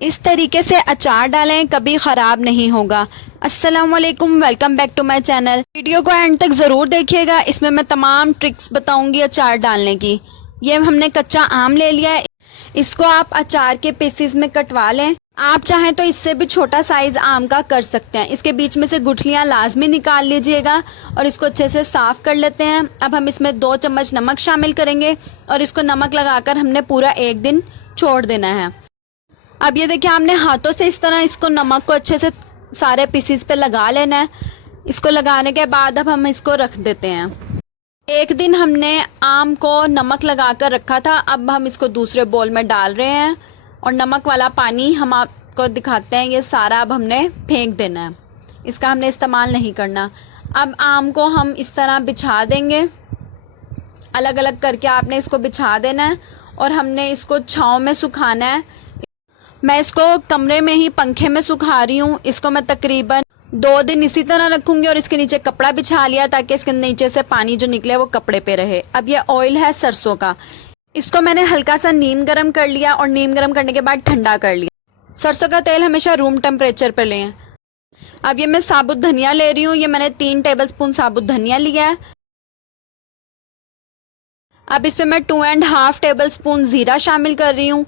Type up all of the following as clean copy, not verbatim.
इस तरीके से अचार डालें, कभी ख़राब नहीं होगा। अस्सलाम वालेकुम, welcome back to my channel. Video को एंड तक ज़रूर देखिएगा, इसमें मैं तमाम ट्रिक्स बताऊंगी अचार डालने की। ये हमने कच्चा आम ले लिया है, इसको आप अचार के पीसेस में कटवा लें। आप चाहें तो इससे भी छोटा साइज आम का कर सकते हैं। इसके बीच में से गुठलियां लाजमी निकाल लीजिएगा और इसको अच्छे से साफ कर लेते हैं। अब हम इसमें 2 चम्मच नमक शामिल करेंगे और इसको नमक लगाकर हमने पूरा 1 दिन छोड़ देना है। अब ये देखिए, हमने हाथों से इस तरह इसको नमक को अच्छे से सारे पीसेस पे लगा लेना है। इसको लगाने के बाद अब हम इसको रख देते हैं। 1 दिन हमने आम को नमक लगाकर रखा था, अब हम इसको दूसरे बोल में डाल रहे हैं और नमक वाला पानी हम आपको दिखाते हैं, ये सारा अब हमने फेंक देना है, इसका हमने इस्तेमाल नहीं करना। अब आम को हम इस तरह बिछा देंगे, अलग अलग करके आपने इसको बिछा देना है और हमने इसको छांव में सुखाना है। मैं इसको कमरे में ही पंखे में सुखा रही हूँ। इसको मैं तकरीबन 2 दिन इसी तरह रखूंगी और इसके नीचे कपड़ा बिछा लिया ताकि इसके नीचे से पानी जो निकले वो कपड़े पे रहे। अब ये ऑयल है सरसों का, इसको मैंने हल्का सा नीम गर्म कर लिया और नीम गर्म करने के बाद ठंडा कर लिया। सरसों का तेल हमेशा रूम टेम्परेचर पे लें। अब ये मैं साबुत धनिया ले रही हूँ, ये मैंने 3 टेबलस्पून साबुत धनिया लिया है। अब इसमें मैं 2.5 टेबलस्पून जीरा शामिल कर रही हूँ।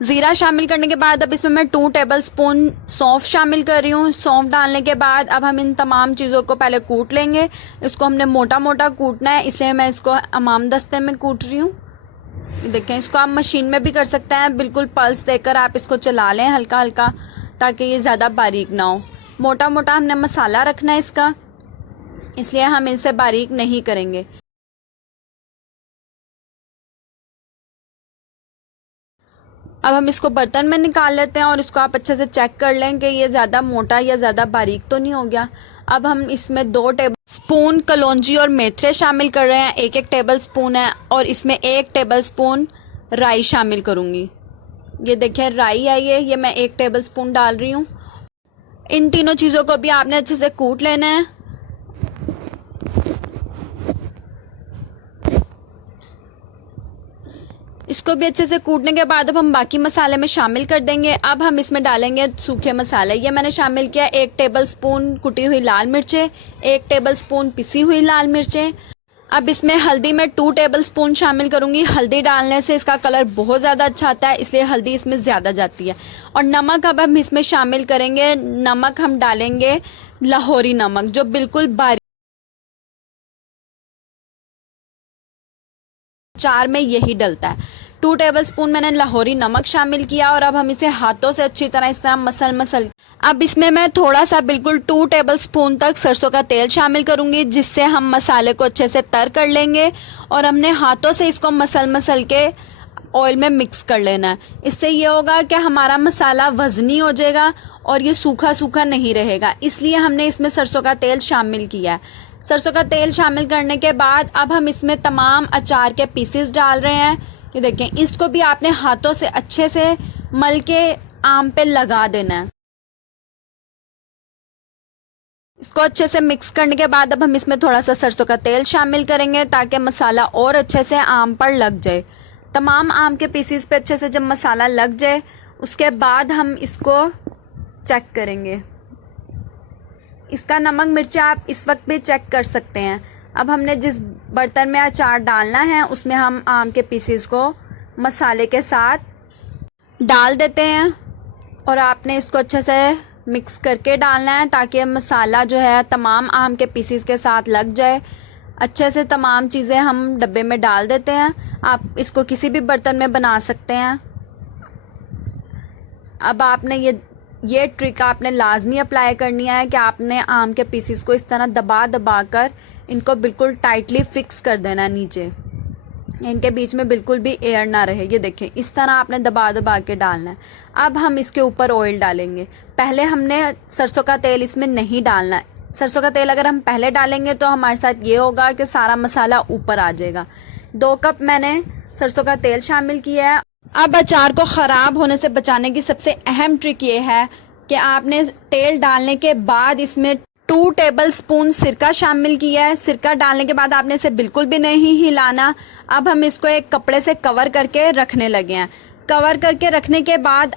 ज़ीरा शामिल करने के बाद अब इसमें मैं 2 टेबलस्पून सौंफ शामिल कर रही हूँ। सौंफ डालने के बाद अब हम इन तमाम चीज़ों को पहले कूट लेंगे। इसको हमने मोटा मोटा कूटना है, इसलिए मैं इसको हमाम दस्ते में कूट रही हूँ। देखें, इसको आप मशीन में भी कर सकते हैं, बिल्कुल पल्स देकर आप इसको चला लें हल्का हल्का, ताकि ये ज़्यादा बारीक ना हो। मोटा मोटा हमने मसाला रखना है इसका, इसलिए हम इसे बारीक नहीं करेंगे। अब हम इसको बर्तन में निकाल लेते हैं और इसको आप अच्छे से चेक कर लें कि ये ज़्यादा मोटा या ज़्यादा बारीक तो नहीं हो गया। अब हम इसमें 2 टेबलस्पून कलौंजी और मेथरे शामिल कर रहे हैं, 1-1 टेबलस्पून है, और इसमें 1 टेबलस्पून राई शामिल करूँगी। ये देखिए राई है, ये मैं 1 टेबलस्पून डाल रही हूँ। इन तीनों चीज़ों को भी आपने अच्छे से कूट लेना है। इसको भी अच्छे से कूटने के बाद अब हम बाकी मसाले में शामिल कर देंगे। अब हम इसमें डालेंगे सूखे मसाले। ये मैंने शामिल किया 1 टेबलस्पून कुटी हुई लाल मिर्चें, 1 टेबलस्पून पिसी हुई लाल मिर्चें। अब इसमें हल्दी में 2 टेबलस्पून शामिल करूंगी। हल्दी डालने से इसका कलर बहुत ज़्यादा अच्छा आता है, इसलिए हल्दी इसमें ज़्यादा जाती है। और नमक अब हम इसमें शामिल करेंगे। नमक हम डालेंगे लाहौरी नमक, जो बिल्कुल बारीक अचार में यही डलता है। 2 टेबलस्पून मैंने लाहौरी नमक शामिल किया और अब हम इसे हाथों से अच्छी तरह इस तरह मसल। अब इसमें मैं थोड़ा सा बिल्कुल 2 टेबलस्पून तक सरसों का तेल शामिल करूंगी, जिससे हम मसाले को अच्छे से तर कर लेंगे और हमने हाथों से इसको मसल के ऑयल में मिक्स कर लेना है। इससे ये होगा कि हमारा मसाला वजनी हो जाएगा और ये सूखा सूखा नहीं रहेगा, इसलिए हमने इसमें सरसों का तेल शामिल किया है। सरसों का तेल शामिल करने के बाद अब हम इसमें तमाम अचार के पीसेस डाल रहे हैं। ये देखें, इसको भी आपने हाथों से अच्छे से मल के आम पे लगा देना है। इसको अच्छे से मिक्स करने के बाद अब हम इसमें थोड़ा सा सरसों का तेल शामिल करेंगे ताकि मसाला और अच्छे से आम पर लग जाए। तमाम आम के पीसेस पे अच्छे से जब मसाला लग जाए, उसके बाद हम इसको चेक करेंगे। इसका नमक मिर्च आप इस वक्त भी चेक कर सकते हैं। अब हमने जिस बर्तन में अचार डालना है उसमें हम आम के पीसेस को मसाले के साथ डाल देते हैं और आपने इसको अच्छे से मिक्स करके डालना है ताकि मसाला जो है तमाम आम के पीसेस के साथ लग जाए। अच्छे से तमाम चीज़ें हम डब्बे में डाल देते हैं। आप इसको किसी भी बर्तन में बना सकते हैं। अब आपने ये ट्रिक आपने लाजमी अप्लाई करनी है कि आपने आम के पीसेस को इस तरह दबा कर इनको बिल्कुल टाइटली फिक्स कर देना है नीचे, इनके बीच में बिल्कुल भी एयर ना रहे। ये देखें, इस तरह आपने दबा के डालना है। अब हम इसके ऊपर ऑयल डालेंगे। पहले हमने सरसों का तेल इसमें नहीं डालना है। सरसों का तेल अगर हम पहले डालेंगे तो हमारे साथ ये होगा कि सारा मसाला ऊपर आ जाएगा। 2 कप मैंने सरसों का तेल शामिल किया है। अब अचार को ख़राब होने से बचाने की सबसे अहम ट्रिक ये है कि आपने तेल डालने के बाद इसमें 2 टेबलस्पून सिरका शामिल किया है। सिरका डालने के बाद आपने इसे बिल्कुल भी नहीं हिलाना। अब हम इसको एक कपड़े से कवर करके रखने लगे हैं। कवर करके रखने के बाद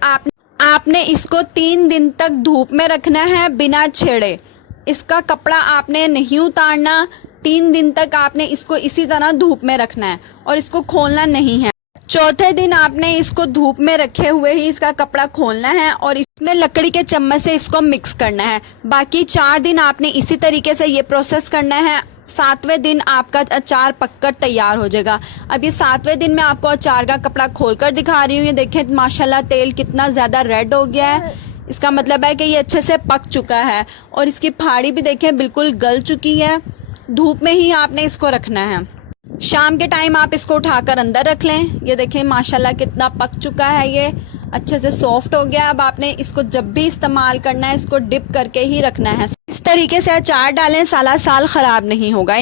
आपने इसको 3 दिन तक धूप में रखना है बिना छेड़े। इसका कपड़ा आपने नहीं उतारना। 3 दिन तक आपने इसको इसी तरह धूप में रखना है और इसको खोलना नहीं है। चौथे दिन आपने इसको धूप में रखे हुए ही इसका कपड़ा खोलना है और इसमें लकड़ी के चम्मच से इसको मिक्स करना है। बाकी 4 दिन आपने इसी तरीके से ये प्रोसेस करना है। 7वें दिन आपका अचार पककर तैयार हो जाएगा। अब ये 7वें दिन मैं आपको अचार का कपड़ा खोलकर दिखा रही हूँ। ये देखें माशाल्लाह तेल कितना ज़्यादा रेड हो गया है। इसका मतलब है कि ये अच्छे से पक चुका है और इसकी फाड़ी भी देखें बिल्कुल गल चुकी है। धूप में ही आपने इसको रखना है। शाम के टाइम आप इसको उठाकर अंदर रख लें। ये देखें माशाल्लाह कितना पक चुका है, ये अच्छे से सॉफ्ट हो गया। अब आपने इसको जब भी इस्तेमाल करना है इसको डिप करके ही रखना है। इस तरीके से अचार डालें, साल खराब नहीं होगा।